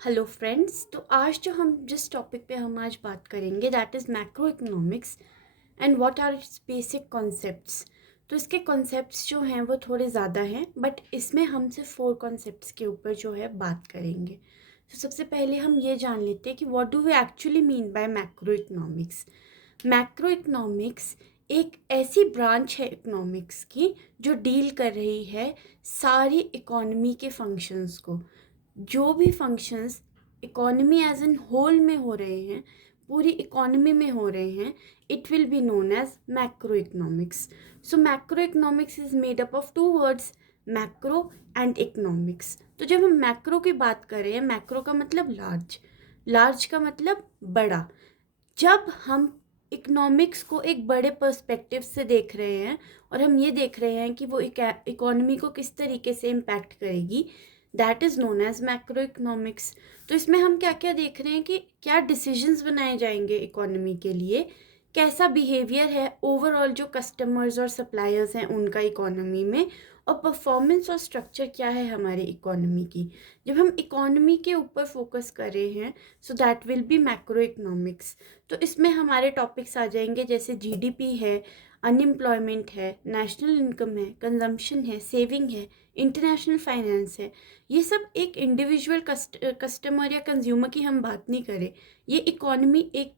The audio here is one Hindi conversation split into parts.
Hello friends. तो आज जो हम जिस टॉपिक पे हम आज बात करेंगे that is macro economics and what are its basic concepts. तो इसके कॉन्सेप्ट्स जो हैं वो थोड़े ज़्यादा हैं, बट इसमें हम सिर्फ 4 कॉन्सेप्ट्स के ऊपर जो है बात करेंगे। तो सबसे पहले हम ये जान लेते हैं कि what do we actually mean by macro economics. Macro economics एक ऐसी ब्रांच है इकोनॉमिक्स की जो डील कर रही है सारी इकोनॉमी के फंक्शंस को। जो भी functions economy as an whole में हो रहे हैं, पूरी इकोनॉमी में हो रहे हैं, it will be known as macro economics. So macro economics is made up of 2 words, macro and economics. तो जब हम मैक्रो की बात कर रहे हैं, मैक्रो का मतलब लार्ज, लार्ज का मतलब बड़ा। जब हम इकोनॉमिक्स को एक बड़े पर्सपेक्टिव से देख रहे हैं और हम ये देख रहे हैं कि वो इकोनॉमी को किस तरीके से इम्पैक्ट करेगी, that is known as macro economics. तो इसमें हम क्या क्या देख रहे हैं कि क्या डिसीजंस बनाए जाएंगे इकोनॉमी के लिए, कैसा बिहेवियर है ओवरऑल जो कस्टमर्स और सप्लायर्स हैं उनका इकोनॉमी में, और परफॉर्मेंस और स्ट्रक्चर क्या है हमारी इकोनॉमी की। जब हम इकोनॉमी के ऊपर फोकस कर रहे हैं so that will be macro economics. तो इसमें हमारे टॉपिक्स आ जाएंगे जैसे जीडीपी है, अनएम्प्लॉयमेंट है, नेशनल इनकम है, कंजम्पशन है, सेविंग है, इंटरनेशनल फाइनेंस है। ये सब एक इंडिविजुअल कस्टमर या कंज्यूमर की हम बात नहीं करें, ये इकोनॉमी एक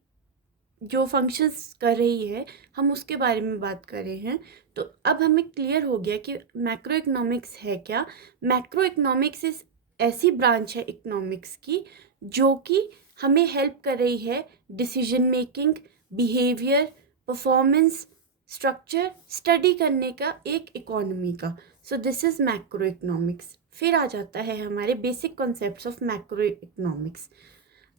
जो फंक्शंस कर रही है हम उसके बारे में बात कर रहे हैं। तो अब हमें क्लियर हो गया कि मैक्रो इकोनॉमिक्स है क्या। मैक्रो इकोनॉमिक्स इस ऐसी ब्रांच है इकोनॉमिक्स की जो कि हमें हेल्प कर रही है decision making, behaviour, performance, structure study करने का एक इकोनॉमी का। सो दिस इज़ मैक्रो इकोनॉमिक्स। फिर आ जाता है हमारे basic concepts of macro economics.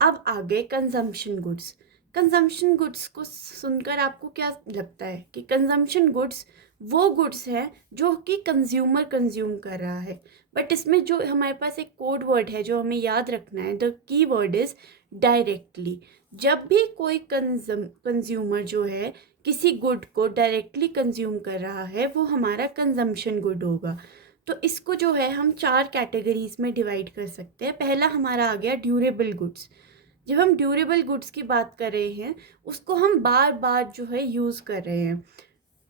अब आ गए कंजम्पशन गुड्स। कंजम्पशन गुड्स को सुनकर आपको क्या लगता है कि कंजम्पशन गुड्स वो गुड्स हैं जो कि कंज्यूमर कंज्यूम कर रहा है, बट इसमें जो हमारे पास एक कोड वर्ड है जो हमें याद रखना है, the key word is directly. जब भी कोई कंज्यूमर जो है किसी गुड को डायरेक्टली कंज्यूम कर रहा है वो हमारा कंजम्पशन गुड होगा। तो इसको जो है हम 4 कैटेगरीज में डिवाइड कर सकते हैं। पहला हमारा आ गया ड्यूरेबल गुड्स। जब हम ड्यूरेबल गुड्स की बात कर रहे हैं उसको हम बार बार जो है यूज़ कर रहे हैं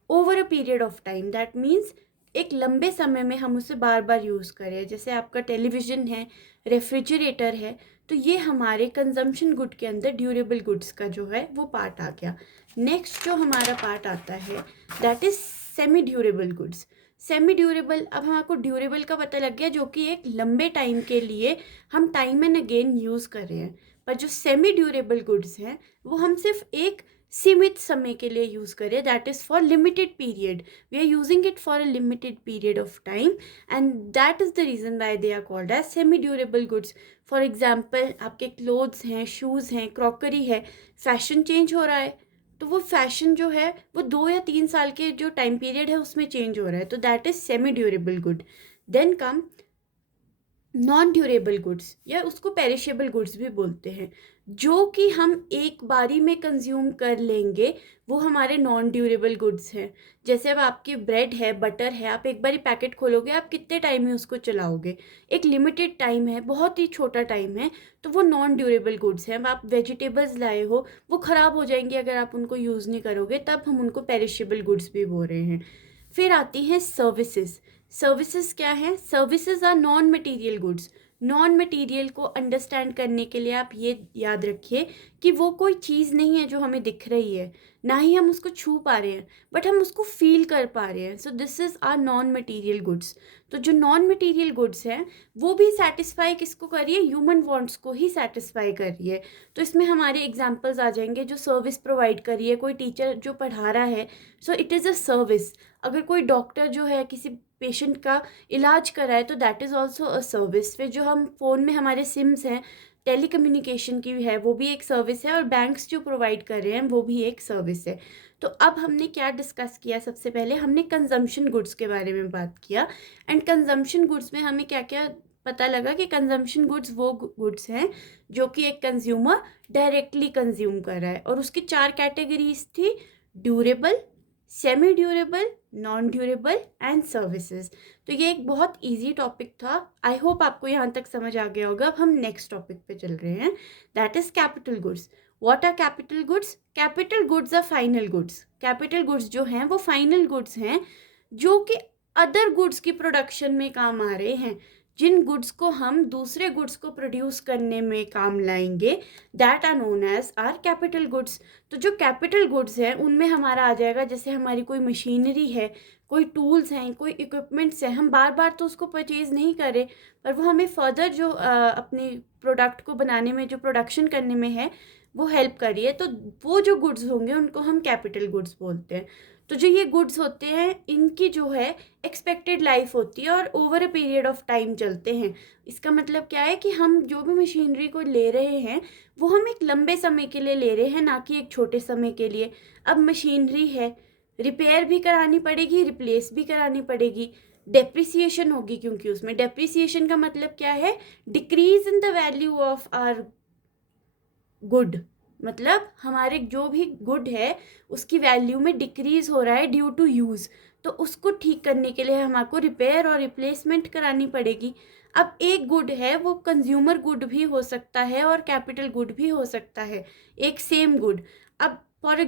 over a period of time, that means एक लंबे समय में हम उसे बार बार यूज़ कर रहे हैं। जैसे आपका टेलीविज़न है, रेफ्रिजरेटर है, तो ये हमारे कंजम्पशन गुड के अंदर ड्यूरेबल गुड्स का जो है वो पार्ट आ गया। नेक्स्ट जो हमारा पार्ट आता है that is semi durable goods. Semi durable, अब हमको ड्यूरेबल का पता लग गया जो कि एक लंबे टाइम के लिए हम टाइम एंड अगेन यूज़ कर रहे हैं, पर जो सेमी ड्यूरेबल गुड्स हैं वो हम सिर्फ एक सीमित समय के लिए यूज़ करें, that is for limited period. We are using it for a limited period of time and that is the reason why they are called as semi durable goods. For example आपके क्लोथ्स हैं, शूज़ हैं, क्रॉकरी है, फैशन चेंज हो रहा है, तो वो फैशन जो है वो 2 या 3 साल के जो टाइम पीरियड है उसमें चेंज हो रहा है, तो that is semi durable good. Then come non durable goods, या उसको पेरिशेबल गुड्स भी बोलते हैं, जो कि हम एक बारी में कंज्यूम कर लेंगे, वो हमारे नॉन ड्यूरेबल गुड्स हैं। जैसे अब आपकी ब्रेड है, बटर है, आप एक बारी पैकेट खोलोगे, आप कितने टाइम में उसको चलाओगे, एक लिमिटेड टाइम है, बहुत ही छोटा टाइम है, तो वो नॉन ड्यूरेबल गुड्स हैं। अब आप वेजिटेबल्स लाए हो, वो ख़राब हो जाएंगे अगर आप उनको यूज़ नहीं करोगे, तब हम उनको पेरिशेबल गुड्स भी बोल रहे हैं। फिर आती हैं सर्विसेज। सर्विसेज क्या है? Services are non material goods. Non material को अंडरस्टैंड करने के लिए आप ये याद रखिए कि वो कोई चीज़ नहीं है जो हमें दिख रही है, ना ही हम उसको छू पा रहे हैं, बट हम उसको फील कर पा रहे हैं। So this is our non material goods. तो जो नॉन मटेरियल गुड्स हैं वो भी सेटिस्फाई किसको कर रही है? ह्यूमन वांट्स को ही सेटिस्फाई कर रही है। तो इसमें हमारे एग्जांपल्स आ जाएंगे, जो सर्विस प्रोवाइड कर रही है, कोई टीचर जो पढ़ा रहा है, so it is a service. अगर कोई डॉक्टर जो है किसी पेशेंट का इलाज कराए तो that is also a service. फिर जो हम फ़ोन में हमारे सिम्स हैं, टेली कम्युनिकेशन की है, वो भी एक सर्विस है, और बैंक्स जो प्रोवाइड कर रहे हैं वो भी एक सर्विस है। तो अब हमने क्या डिस्कस किया? सबसे पहले हमने कंजम्पशन गुड्स के बारे में बात किया, एंड कंजम्पशन गुड्स में हमें क्या क्या पता लगा कि कंजम्पशन गुड्स वो गुड्स हैं जो कि एक कंज्यूमर डायरेक्टली कंज्यूम कर रहा है, और उसकी 4 कैटेगरीज थी: durable, semi durable, non durable and services. तो ये एक बहुत इजी टॉपिक था। आई होप आपको यहाँ तक समझ आ गया होगा। अब हम नेक्स्ट टॉपिक पे चल रहे हैं, that is capital goods. What are capital goods? Capital goods are final goods. Capital goods जो हैं वो फाइनल गुड्स हैं जो कि अदर गुड्स की प्रोडक्शन में काम आ रहे हैं। जिन गुड्स को हम दूसरे गुड्स को प्रोड्यूस करने में काम लाएंगे, that are known as our capital goods. तो जो कैपिटल गुड्स हैं उनमें हमारा आ जाएगा, जैसे हमारी कोई मशीनरी है, कोई टूल्स हैं, कोई इक्विपमेंट्स हैं, हम बार बार तो उसको परचेज नहीं करें, पर वो हमें फर्दर जो अपने प्रोडक्ट को बनाने में, जो प्रोडक्शन करने में है, वो हेल्प करिए। तो वो जो गुड्स होंगे उनको हम कैपिटल गुड्स बोलते हैं। तो जो ये गुड्स होते हैं इनकी जो है एक्सपेक्टेड लाइफ होती है और over a period of time चलते हैं। इसका मतलब क्या है कि हम जो भी मशीनरी को ले रहे हैं वो हम एक लंबे समय के लिए ले रहे हैं, ना कि एक छोटे समय के लिए। अब मशीनरी है, रिपेयर भी करानी पड़ेगी, रिप्लेस भी करानी पड़ेगी, डेप्रिसिएशन होगी, क्योंकि उसमें डेप्रिसिएशन का मतलब क्या है? Decrease in the value of our good. मतलब हमारे जो भी गुड है उसकी वैल्यू में डिक्रीज हो रहा है ड्यू टू यूज़। तो उसको ठीक करने के लिए हमको रिपेयर और रिप्लेसमेंट करानी पड़ेगी। अब एक गुड है वो कंज्यूमर गुड भी हो सकता है और कैपिटल गुड भी हो सकता है, एक सेम गुड। अब फॉर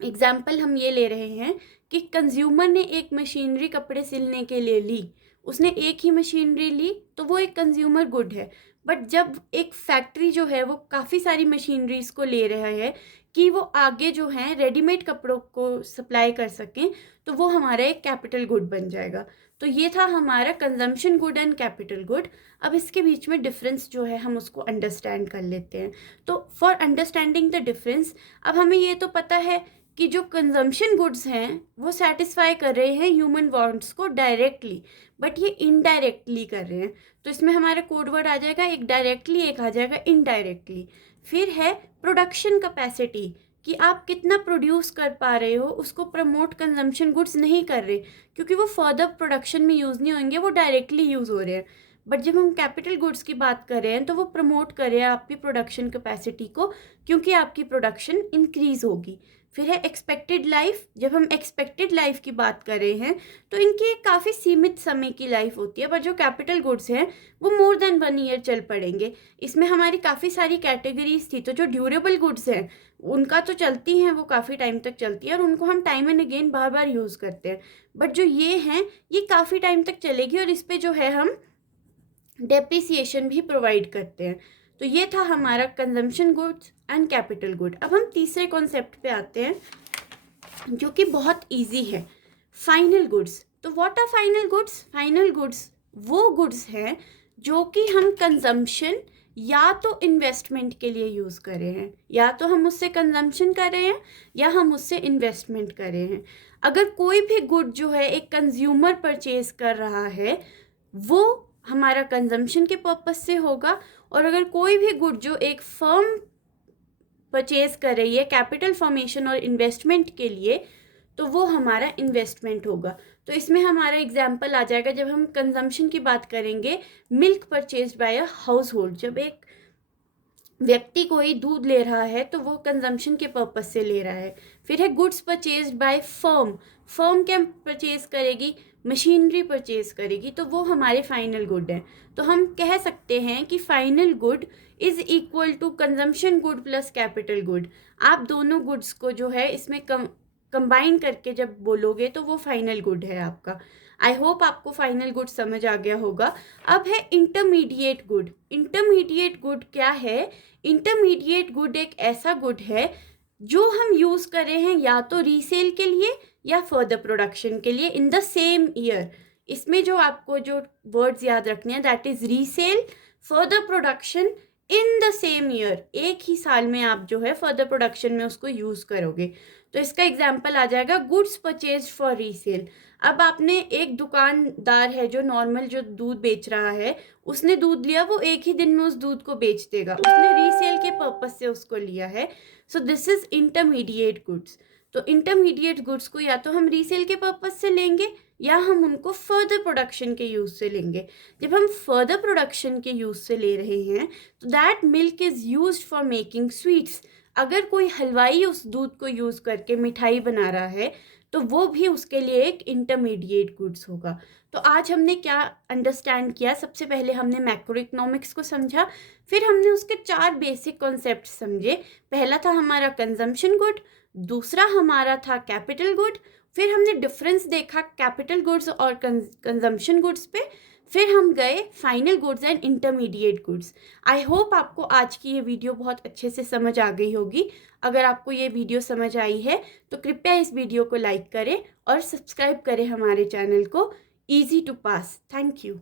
एग्जाम्पल हम ये ले रहे हैं कि कंज्यूमर ने एक मशीनरी कपड़े सिलने के लिए ली, उसने एक ही मशीनरी ली, तो वो एक कंज्यूमर गुड है। बट जब एक फैक्ट्री जो है वो काफ़ी सारी मशीनरीज को ले रहा है कि वो आगे जो हैं रेडीमेड कपड़ों को सप्लाई कर सकें, तो वो हमारा एक कैपिटल गुड बन जाएगा। तो ये था हमारा consumption good and capital good. अब इसके बीच में डिफरेंस जो है हम उसको अंडरस्टैंड कर लेते हैं। तो फॉर अंडरस्टैंडिंग द डिफरेंस, अब हमें ये तो पता है कि जो कंजम्पशन गुड्स हैं वो सेटिस्फाई कर रहे हैं ह्यूमन वांट्स को डायरेक्टली, बट ये इनडायरेक्टली कर रहे हैं। तो इसमें हमारा कोड वर्ड आ जाएगा, एक डायरेक्टली, एक आ जाएगा इनडायरेक्टली। फिर है प्रोडक्शन कैपेसिटी, कि आप कितना प्रोड्यूस कर पा रहे हो, उसको प्रमोट कंजम्पशन गुड्स नहीं कर रहे, क्योंकि वो फर्दर प्रोडक्शन में यूज़ नहीं होंगे, वो डायरेक्टली यूज़ हो रहे हैं। बट जब हम कैपिटल गुड्स की बात कर रहे हैं तो वो प्रमोट कर रहे हैं आपकी प्रोडक्शन कैपेसिटी को, क्योंकि आपकी प्रोडक्शन इंक्रीज होगी। फिर है एक्सपेक्टेड लाइफ। जब हम एक्सपेक्टेड लाइफ की बात कर रहे हैं तो इनकी काफ़ी सीमित समय की लाइफ होती है, पर जो कैपिटल गुड्स हैं वो मोर देन 1 ईयर चल पड़ेंगे। इसमें हमारी काफ़ी सारी कैटेगरीज थी। तो जो ड्यूरेबल गुड्स हैं उनका तो चलती हैं, वो काफ़ी टाइम तक चलती है और उनको हम time and again bar bar use करते हैं। बट जो ये हैं ये काफ़ी टाइम तक चलेगी और इस पर जो है हम डेप्रिसिएशन भी प्रोवाइड करते हैं। तो ये था हमारा consumption goods and capital good. अब हम तीसरे कॉन्सेप्ट पे आते हैं जो कि बहुत इजी है, फाइनल गुड्स। तो what are final goods? Final goods वो गुड्स हैं जो कि हम कंजम्पशन या तो इन्वेस्टमेंट के लिए यूज़ कर रहे हैं, या तो हम उससे कंजम्पशन कर रहे हैं या हम उससे इन्वेस्टमेंट कर रहे हैं। अगर कोई भी गुड जो है एक कंज्यूमर परचेज कर रहा है वो हमारा कंजम्पशन के पर्पस से होगा, और अगर कोई भी गुड जो एक फर्म परचेज कर रही है कैपिटल फॉर्मेशन और इन्वेस्टमेंट के लिए, तो वो हमारा इन्वेस्टमेंट होगा। तो इसमें हमारा एग्जाम्पल आ जाएगा, जब हम कंजम्पशन की बात करेंगे, milk purchase by a house hold. जब एक व्यक्ति कोई दूध ले रहा है तो वो कंजम्पशन के पर्पस से ले रहा है। फिर है goods purchase by firm. Firm क्या परचेज करेगी? मशीनरी परचेज करेगी, तो वो हमारे फाइनल गुड हैं। तो हम कह सकते हैं कि final good is equal to consumption good plus capital good. आप दोनों गुड्स को जो है इसमें कंबाइन करके जब बोलोगे तो वो फाइनल गुड है आपका। आई होप आपको फाइनल गुड समझ आ गया होगा। अब है इंटरमीडिएट गुड। इंटरमीडिएट गुड क्या है? इंटरमीडिएट गुड एक ऐसा गुड है जो हम यूज़ कर रहे हैं या तो रीसेल के लिए या फर्दर प्रोडक्शन के लिए इन द सेम ईयर। इसमें जो आपको जो वर्ड्स याद रखने हैं, that is resale, further production in the same year. एक ही साल में आप जो है फर्दर प्रोडक्शन में उसको यूज़ करोगे। तो इसका एग्जाम्पल आ जाएगा गुड्स परचेज फॉर रीसेल। अब आपने एक दुकानदार है जो नॉर्मल जो दूध बेच रहा है, उसने दूध लिया, वो एक ही दिन में उस दूध को बेच देगा, उसने रीसेल के पर्पस से उसको लिया है। So this is intermediate goods. तो इंटरमीडिएट गुड्स को या तो हम रीसेल के पर्पस से लेंगे या हम उनको फर्दर प्रोडक्शन के यूज़ से लेंगे। जब हम फर्दर प्रोडक्शन के यूज़ से ले रहे हैं तो that milk is used for making sweets. अगर कोई हलवाई उस दूध को यूज़ करके मिठाई बना रहा है तो वो भी उसके लिए एक इंटरमीडिएट गुड्स होगा। तो आज हमने क्या अंडरस्टैंड किया, सबसे पहले हमने मैक्रो इकोनॉमिक्स को समझा, फिर हमने उसके 4 बेसिक कॉन्सेप्ट समझे। पहला था हमारा कंजम्पशन गुड, दूसरा हमारा था कैपिटल गुड, फिर हमने डिफरेंस देखा कैपिटल गुड्स और कंजम्पशन गुड्स पे, फिर हम गए final goods and intermediate goods. I hope आपको आज की ये वीडियो बहुत अच्छे से समझ आ गई होगी। अगर आपको ये वीडियो समझ आई है तो कृपया इस वीडियो को लाइक करें और सब्सक्राइब करें हमारे चैनल को easy to pass. Thank you.